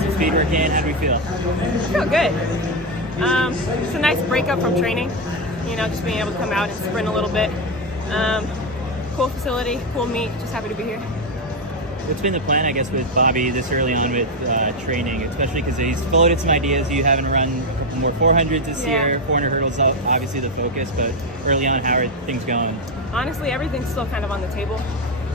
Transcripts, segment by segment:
How's the speed work in? How do we feel? I feel good. It's a nice breakup from training. You know, just being able to come out and sprint a little bit. Cool facility, cool meet. Just happy to be here. What's been the plan, I guess, with Bobby this early on with training, especially because he's floated some ideas. You haven't run a couple more 400s this year. 400 hurdles, obviously the focus, but early on, how are things going? Honestly, everything's still kind of on the table.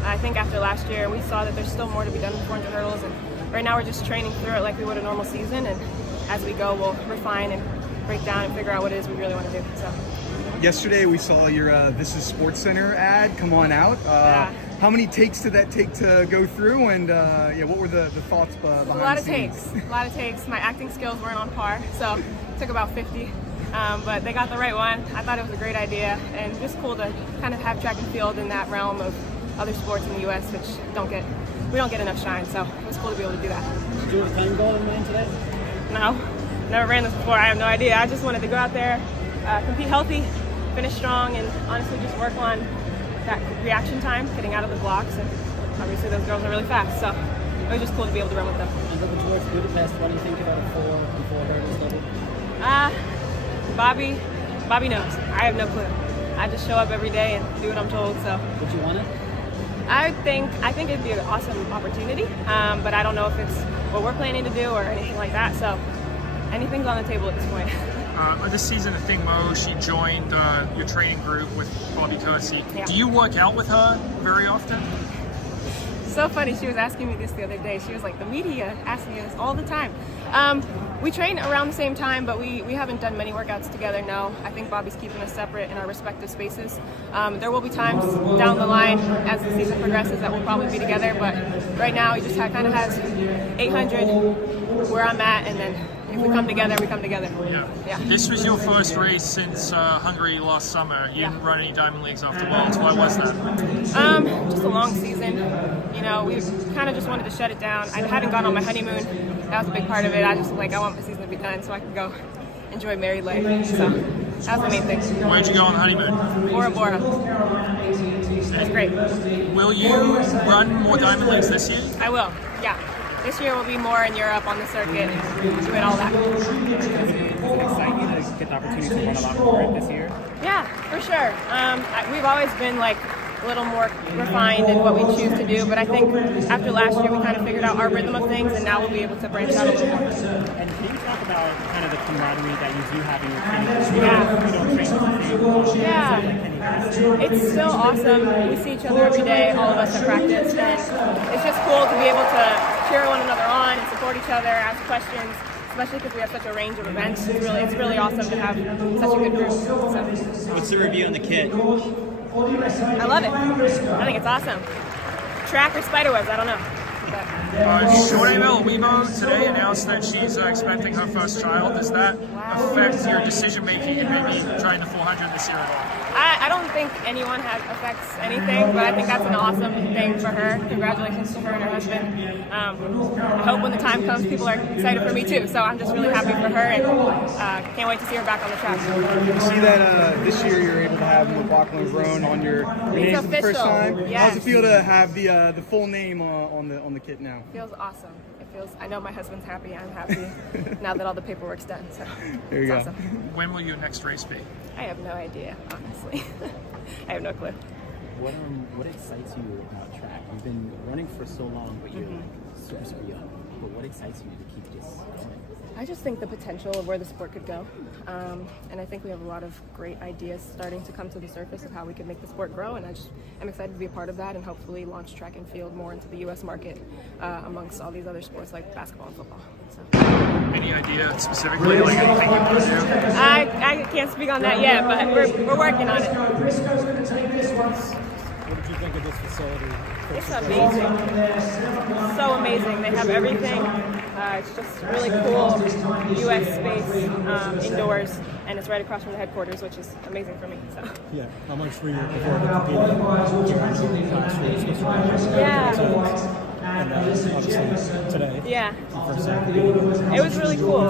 I think after last year, we saw that there's still more to be done with 400 hurdles, and right now we're just training through it like we would a normal season, and as we go, we'll refine and break down and figure out what it is we really want to do. So. Yesterday, we saw your This Is Sports Center ad, Come On Out. How many takes did that take to go through, and what were the thoughts behind A lot the of scenes? takes, a lot of takes. My acting skills weren't on par, so it took about 50. But they got the right one. I thought it was a great idea, and just cool to kind of have track and field in that realm of other sports in the U.S., which we don't get enough shine. So it was cool to be able to do that. Did you have a time goal in mind today? No, never ran this before. I have no idea. I just wanted to go out there, compete healthy, finish strong, and honestly just work on that reaction time, getting out of the blocks. And obviously those girls are really fast, so it was just cool to be able to run with them. And looking towards Budapest, what do you think about a four hurdles double? Bobby knows. I have no clue. I just show up every day and do what I'm told. So. Would you want it? I think it'd be an awesome opportunity, but I don't know if it's what we're planning to do or anything like that. So anything's on the table at this point. This season, I think she joined your training group with Bobby Kersey. Yeah. Do you work out with her very often? So funny. She was asking me this the other day. She was like, the media asks me this all the time. We train around the same time, but we haven't done many workouts together, no. I think Bobby's keeping us separate in our respective spaces. There will be times down the line as the season progresses that we'll probably be together, but right now he just kind of has 800 where I'm at, and then if we come together, we come together. Yeah. This was your first race since Hungary last summer. You didn't run any Diamond Leagues after Worlds. Why was that? Just a long season. You know, we kind of just wanted to shut it down. I hadn't gone on my honeymoon. That was a big part of it. I just I want the season to be done so I can go enjoy married life. So that was the main thing. Where'd you go on the honeymoon? Bora Bora. That's great. Will you run more Diamond Leagues this year? I will, yeah. This year will be more in Europe on the circuit and doing all that. Does it excite you to get the opportunity to run a lot more this year? Yeah, for sure. We've always been a little more refined in what we choose to do, but I think after last year we kind of figured out our rhythm of things, and now we'll be able to branch out a little more. And can you talk about kind of the camaraderie that you do have in your training? Yeah. You don't train with the same Yeah. It's still awesome. We see each other every day, all of us at practice, and it's just cool to be able to cheer one another on and support each other, ask questions, especially because we have such a range of events. It's really awesome to have such a good group. So. What's the review on the kit? I love it. I think it's awesome. Track or spiderwebs, I don't know. Shericka Jackson today announced that she's expecting her first child. Does that affect your decision making and maybe trying the 400 this year at all? I don't think anyone affects anything, but I think that's an awesome thing for her. Congratulations to her and her husband. I hope when the time comes, people are excited for me too. So I'm just really happy for her, and can't wait to see her back on the track. You see that this year you're able to have McLaughlin Levrone on your name for the first time. Yes. How does it feel to have the full name on the kit now? Feels awesome. I know my husband's happy. I'm happy now that all the paperwork's done. So there you go. Awesome. When will your next race be? I have no idea, honestly. I have no clue. What excites you about track? You've been running for so long, but you're super young. But what excites you to keep this going? I just think the potential of where the sport could go, and I think we have a lot of great ideas starting to come to the surface of how we could make the sport grow, and I'm excited to be a part of that and hopefully launch track and field more into the U.S. market amongst all these other sports like basketball and football. So. Any idea specifically, like anything you want to do? I can't speak on that yet, but we're working on it. What did you think of this facility? It's amazing. So amazing. They have everything. It's just really cool U.S. space, indoors, and it's right across from the headquarters, which is amazing for me. So. Yeah. How much were you before competing? Yeah. and obviously today. Yeah. First time. It was really cool.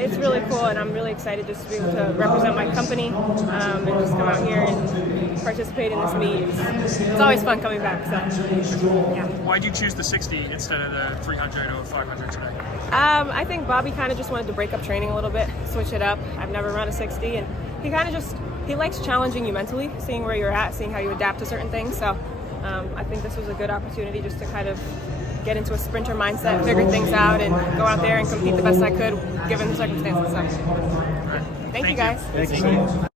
It's really cool, and I'm really excited just to be able to represent my company and just come out here and participate in this meet. It's always fun coming back. So, yeah. Why'd you choose the 60 instead of the 300 or 500 today? I think Bobby kind of just wanted to break up training a little bit, switch it up. I've never run a 60, and he kind of he likes challenging you mentally, seeing where you're at, seeing how you adapt to certain things. So I think this was a good opportunity just to kind of get into a sprinter mindset, figure things out, and go out there and compete the best I could given the circumstances. So, thank you guys. Thank you.